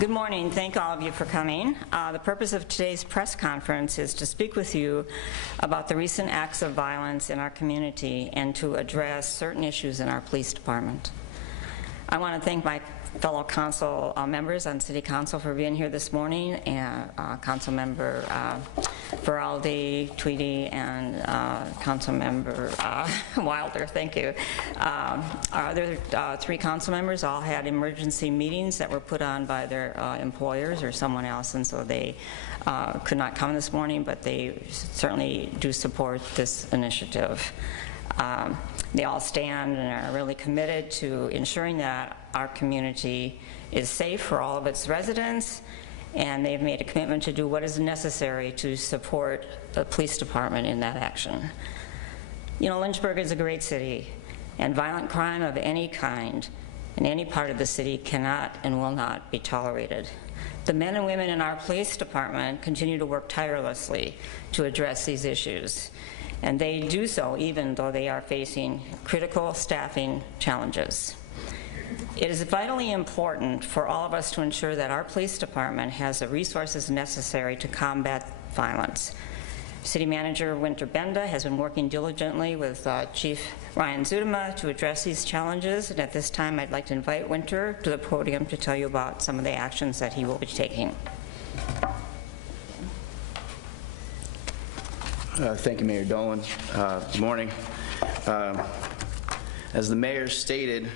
Good morning. Thank all of you for coming. The purpose of today's press conference is to speak with you about the recent acts of violence in our community and to address certain issues in our police department. I want to thank my fellow council members on City Council for being here this morning, and Council Member Feraldi, Tweedy, and Council Member Wilder. Thank you. Our other three council members all had emergency meetings that were put on by their employers or someone else, and so they could not come this morning, but they certainly do support this initiative. They all stand and are really committed to ensuring that our community is safe for all of its residents, and they've made a commitment to do what is necessary to support the police department in that action. You know, Lynchburg is a great city, and violent crime of any kind in any part of the city cannot and will not be tolerated. The men and women in our police department continue to work tirelessly to address these issues, and they do so even though they are facing critical staffing challenges. It is vitally important for all of us to ensure that our police department has the resources necessary to combat violence. City Manager Winter Benda has been working diligently with Chief Ryan Zudema to address these challenges, and at this time I'd like to invite Winter to the podium to tell you about some of the actions that he will be taking. Thank you, Mayor Dolan. Good morning. As the mayor stated,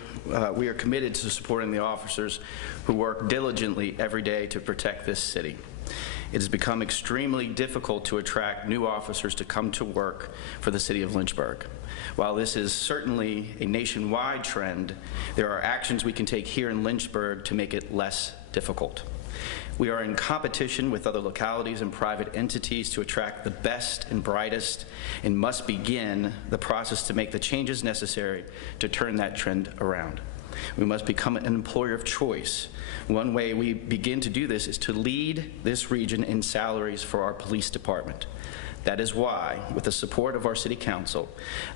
we are committed to supporting the officers who work diligently every day to protect this city. It has become extremely difficult to attract new officers to come to work for the city of Lynchburg. While this is certainly a nationwide trend, there are actions we can take here in Lynchburg to make it less difficult. We are in competition with other localities and private entities to attract the best and brightest, and must begin the process to make the changes necessary to turn that trend around. We must become an employer of choice. One way we begin to do this is to lead this region in salaries for our police department. That is why, with the support of our City Council,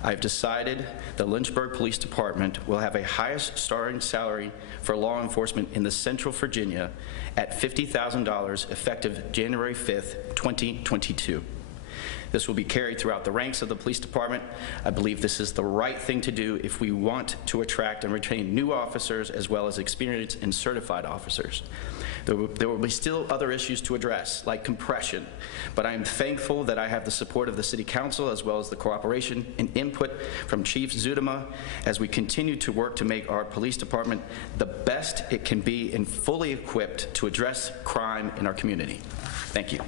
I've decided the Lynchburg Police Department will have a highest starting salary for law enforcement in the Central Virginia at $50,000 effective January 5th, 2022. This will be carried throughout the ranks of the police department. I believe this is the right thing to do if we want to attract and retain new officers as well as experienced and certified officers. There will be still other issues to address, like compression, but I am thankful that I have the support of the City Council as well as the cooperation and input from Chief Zudema as we continue to work to make our police department the best it can be and fully equipped to address crime in our community. Thank you.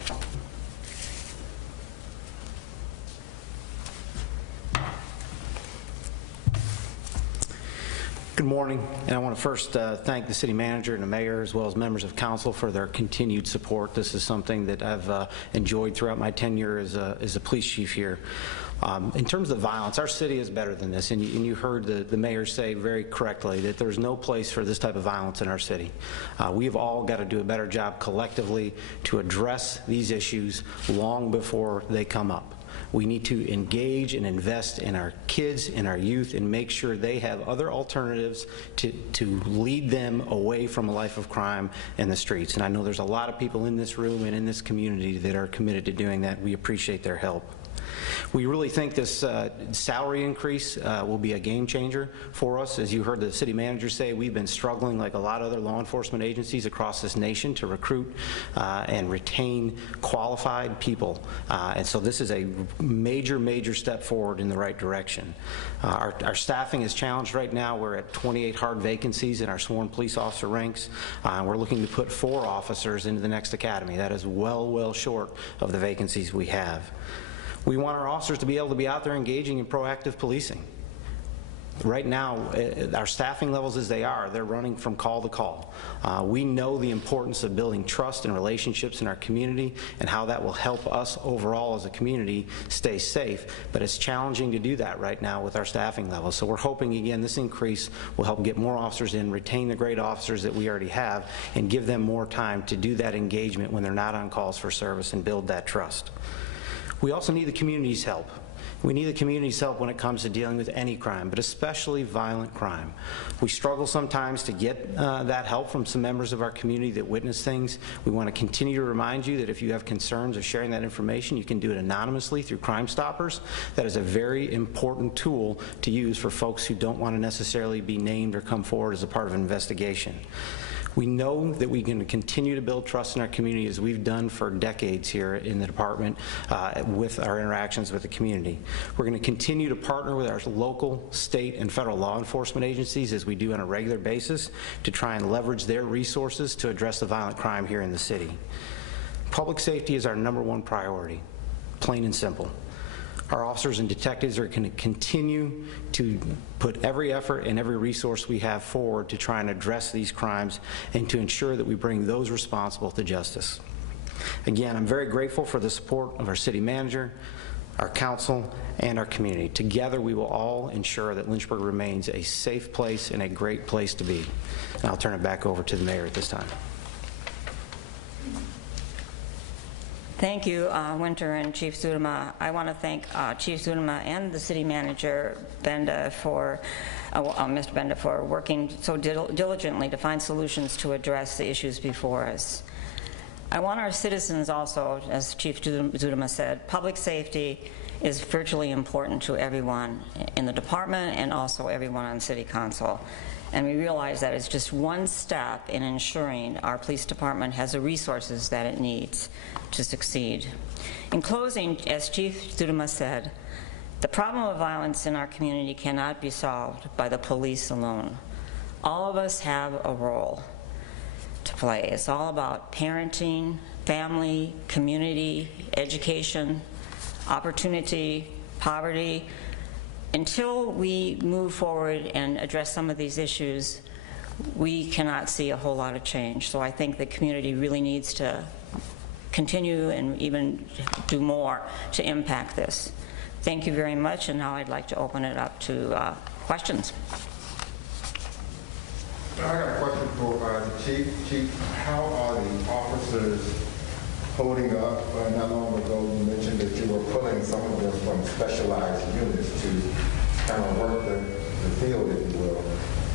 Good morning, and I want to first thank the city manager and the mayor as well as members of council for their continued support. This is something that I've enjoyed throughout my tenure as a police chief here. In terms of violence, our city is better than this, and you heard the mayor say very correctly that there's no place for this type of violence in our city. We've all got to do a better job collectively to address these issues long before they come up. We need to engage and invest in our kids and our youth and make sure they have other alternatives to lead them away from a life of crime in the streets. And I know there's a lot of people in this room and in this community that are committed to doing that. We appreciate their help. We really think this salary increase will be a game changer for us. As you heard the city manager say, we've been struggling like a lot of other law enforcement agencies across this nation to recruit and retain qualified people. And so this is a major step forward in the right direction. Our staffing is challenged right now. We're at 28 hard vacancies in our sworn police officer ranks. We're looking to put 4 officers into the next academy. That is well short of the vacancies we have. We want our officers to be able to be out there engaging in proactive policing. Right now, our staffing levels as they are, they're running from call to call. We know the importance of building trust and relationships in our community and how that will help us overall as a community stay safe, but it's challenging to do that right now with our staffing levels. So we're hoping, again, this increase will help get more officers in, retain the great officers that we already have, and give them more time to do that engagement when they're not on calls for service and build that trust. We also need the community's help. We need the community's help when it comes to dealing with any crime, but especially violent crime. We struggle sometimes to get that help from some members of our community that witness things. We want to continue to remind you that if you have concerns of sharing that information, you can do it anonymously through Crime Stoppers. That is a very important tool to use for folks who don't want to necessarily be named or come forward as a part of an investigation. We know that we can continue to build trust in our community as we've done for decades here in the department with our interactions with the community. We're going to continue to partner with our local, state, and federal law enforcement agencies as we do on a regular basis to try and leverage their resources to address the violent crime here in the city. Public safety is our #1 priority, plain and simple. Our officers and detectives are going to continue to put every effort and every resource we have forward to try and address these crimes and to ensure that we bring those responsible to justice. Again, I'm very grateful for the support of our city manager, our council, and our community. Together, we will all ensure that Lynchburg remains a safe place and a great place to be. And I'll turn it back over to the mayor at this time. Thank you, Winter and Chief Zudema. I want to thank Chief Zudema and the City Manager, Benda, for Mr. Benda, for working so diligently to find solutions to address the issues before us. I want our citizens also, as Chief Zudema said, public safety is virtually important to everyone in the department and also everyone on City Council. And we realize that it's just one step in ensuring our police department has the resources that it needs to succeed. In closing, as Chief Zudema said, the problem of violence in our community cannot be solved by the police alone. All of us have a role to play. It's all about parenting, family, community, education, opportunity, poverty. Until we move forward and address some of these issues, we cannot see a whole lot of change. So I think the community really needs to continue and even do more to impact this. Thank you very much, and now I'd like to open it up to questions. I got a question for the chief. Chief, how are the officers holding up? Not long ago, you mentioned that you were pulling some of them from specialized units to kind of work the field, if you will.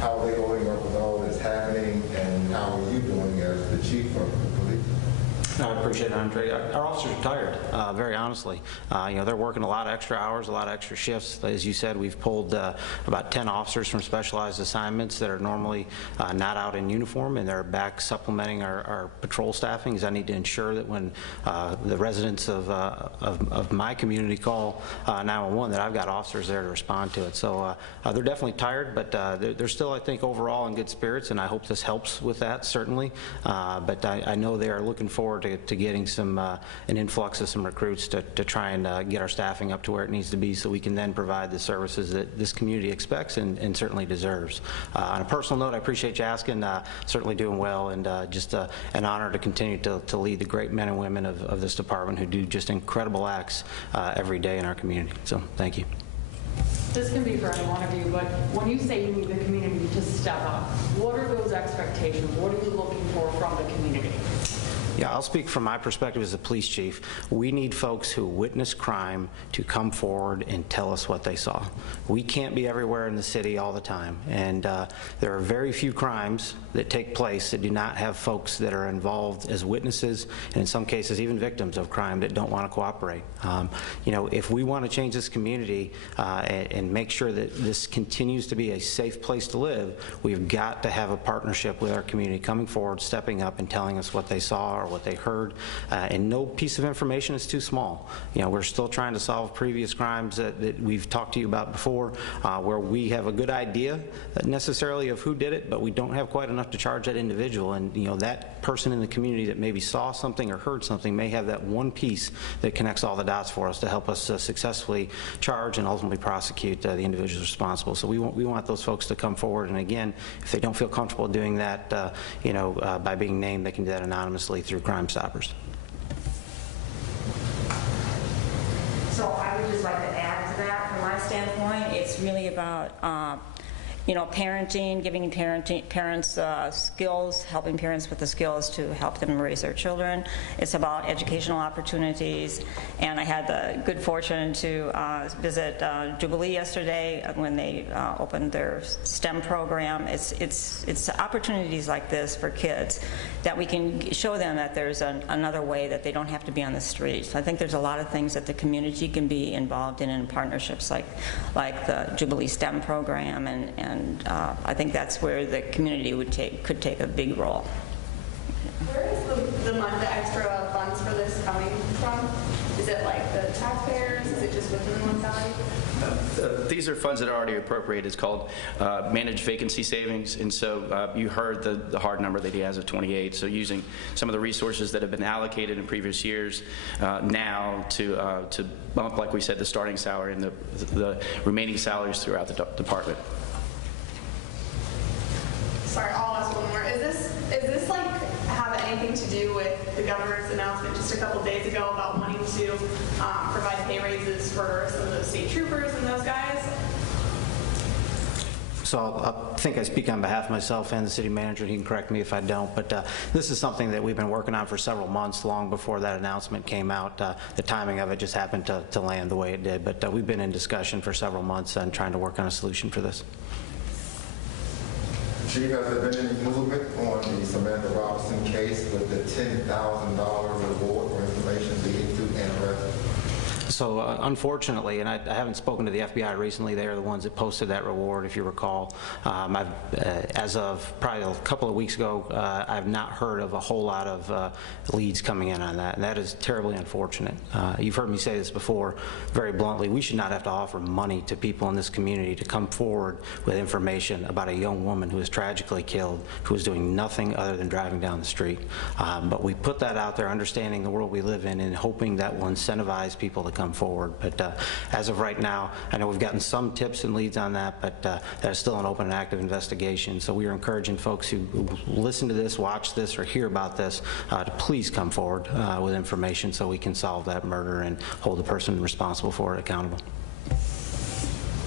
How are they holding up with all that's happening, and how are you doing as the chief of the police? I appreciate it, Andre. Our officers are tired, very honestly. They're working a lot of extra hours, a lot of extra shifts. As you said, we've pulled about 10 officers from specialized assignments that are normally not out in uniform, and they're back supplementing our patrol staffing, as I need to ensure that when the residents of my community call 911, that I've got officers there to respond to it. So they're definitely tired, but they're still, I think, overall in good spirits, and I hope this helps with that, certainly. But I know they are looking forward to getting an influx of some recruits to try and get our staffing up to where it needs to be, so we can then provide the services that this community expects and certainly deserves. On a personal note, I appreciate you asking. Certainly doing well, and just an honor to continue to lead the great men and women of this department who do just incredible acts every day in our community. So thank you. This can be for any one of you, but when you say you need the community to step up, what are those expectations? What are you looking for from the community? Yeah, I'll speak from my perspective as a police chief. We need folks who witness crime to come forward and tell us what they saw. We can't be everywhere in the city all the time, and there are very few crimes that take place that do not have folks that are involved as witnesses, and in some cases even victims of crime that don't want to cooperate. If we want to change this community and make sure that this continues to be a safe place to live, we've got to have a partnership with our community coming forward, stepping up, and telling us what they saw or what they heard, and no piece of information is too small. We're still trying to solve previous crimes that we've talked to you about before, where we have a good idea necessarily of who did it, but we don't have quite enough to charge that individual, and that person in the community that maybe saw something or heard something may have that one piece that connects all the dots for us to help us successfully charge and ultimately prosecute the individuals responsible. So we want those folks to come forward, and again, if they don't feel comfortable doing that by being named, they can do that anonymously through Crime Stoppers. So I would just like to add to that. From my standpoint, it's really about parenting, giving parents skills, helping parents with the skills to help them raise their children. It's about educational opportunities. And I had the good fortune to visit Jubilee yesterday when they opened their STEM program. It's opportunities like this for kids that we can show them that there's another way, that they don't have to be on the streets. I think there's a lot of things that the community can be involved in partnerships like the Jubilee STEM program, and I think that's where the community could take a big role. Where is the extra funds for this coming from? Is it like the taxpayers? Is it just within the municipality? These are funds that are already appropriated. It's called managed vacancy savings, and so you heard the hard number that he has of 28. So using some of the resources that have been allocated in previous years now to bump, like we said, the starting salary and the remaining salaries throughout the department. Sorry, I'll ask one more. Is this like have anything to do with the governor's announcement just a couple days ago about wanting to provide pay raises for some of those state troopers and those guys? So I think I speak on behalf of myself and the city manager. He can correct me if I don't, but this is something that we've been working on for several months, long before that announcement came out. The timing of it just happened to land the way it did, but we've been in discussion for several months and trying to work on a solution for this. Chief, has there been any movement on the Samantha Robinson case with the $10,000 reward for information leading to an arrest? So unfortunately, and I haven't spoken to the FBI recently, they are the ones that posted that reward, if you recall. As of probably a couple of weeks ago, I've not heard of a whole lot of leads coming in on that, and that is terribly unfortunate. You've heard me say this before very bluntly. We should not have to offer money to people in this community to come forward with information about a young woman who was tragically killed, who was doing nothing other than driving down the street. But we put that out there, understanding the world we live in and hoping that will incentivize people to come forward. But as of right now, I know we've gotten some tips and leads on that, but that is still an open and active investigation. So we are encouraging folks who listen to this, watch this, or hear about this to please come forward with information so we can solve that murder and hold the person responsible for it accountable.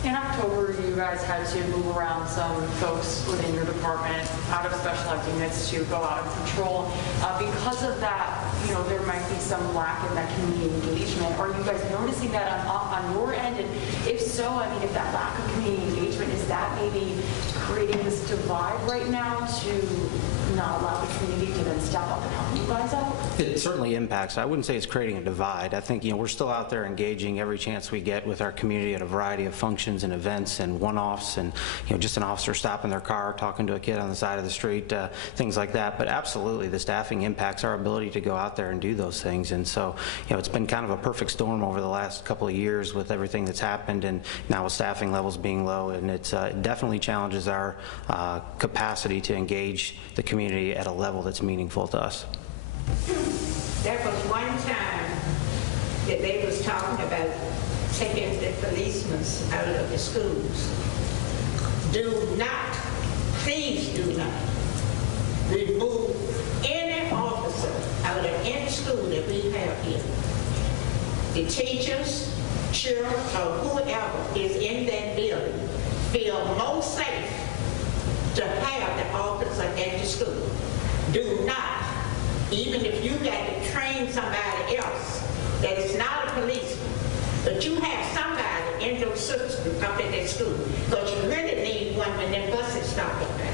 In October, you guys had to move around some folks within your department out of specialized units to go out of patrol. Because of that, there might be some lack in that community engagement. Are you guys noticing that on your end? And if so, I mean, if that lack of community engagement, is that maybe creating this divide right now to not allow the community to then step up and help you guys out? It certainly impacts. I wouldn't say it's creating a divide. I think we're still out there engaging every chance we get with our community at a variety of functions and events and one-offs, and just an officer stopping their car, talking to a kid on the side of the street, things like that. But absolutely, the staffing impacts our ability to go out there and do those things. And so, it's been kind of a perfect storm over the last couple of years with everything that's happened, and now with staffing levels being low, and it definitely challenges our capacity to engage the community at a level that's meaningful to us. There was one time that they was talking about taking the policemen out of the schools. Do not, please do not, remove any officer out of any school that we have here. The teachers, children, or whoever is in that building feel most safe to have the officer at the school. Do not, even if you got to train somebody else that is not a policeman, but you have somebody in your system up at that school, because you really need one when them buses stop up there.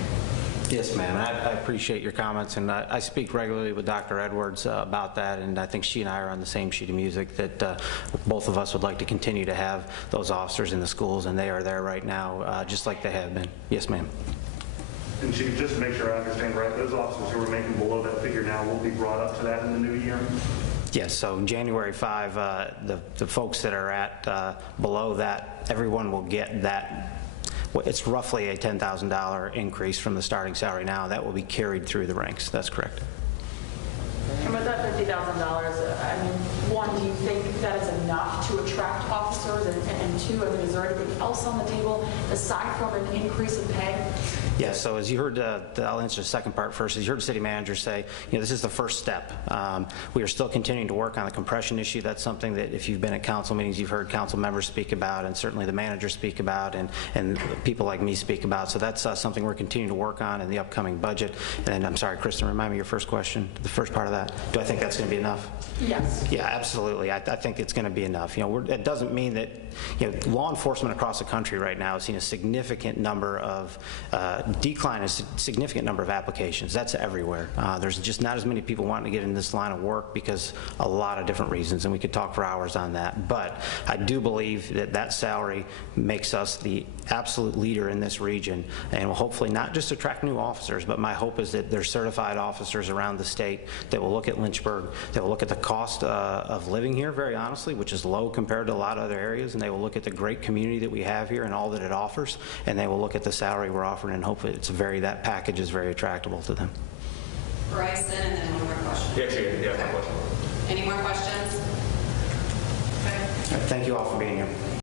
Yes, ma'am. I appreciate your comments, and I speak regularly with Dr. Edwards about that, and I think she and I are on the same sheet of music, that both of us would like to continue to have those officers in the schools, and they are there right now, just like they have been. Yes, ma'am. And Chief, just to make sure I understand right, those officers who are making below that figure now will be brought up to that in the new year? Yes, so January 5, the folks that are at below that, everyone will get that. It's roughly a $10,000 increase from the starting salary now. That will be carried through the ranks. That's correct. And with that $50,000, I mean, one, do you think that is enough to attract officers? And two, I mean, is there anything else on the table aside from an increase in pay? Yeah, so as you heard, I'll answer the second part first. As you heard the city manager say, this is the first step. We are still continuing to work on the compression issue. That's something that if you've been at council meetings, you've heard council members speak about, and certainly the manager speak about, and people like me speak about. So that's something we're continuing to work on in the upcoming budget. And I'm sorry, Kristen, remind me your first question, the first part of that. Do I think that's going to be enough? Yes. Yeah, absolutely. I think it's going to be enough. It doesn't mean that law enforcement across the country right now has seen a significant number of decline, a significant number of applications. That's everywhere. There's just not as many people wanting to get in this line of work because a lot of different reasons, and we could talk for hours on that. But I do believe that that salary makes us the absolute leader in this region, and will hopefully not just attract new officers, but my hope is that there's certified officers around the state that will look at Lynchburg, that will look at the cost of living here, very honestly, which is low compared to a lot of other areas, and they will look at the great community that we have here and all that it offers, and they will look at the salary we're offering and hope that package is very attractable to them. Bryson, and then one more question. Yeah, one question. Any more questions? Okay. Thank you all for being here.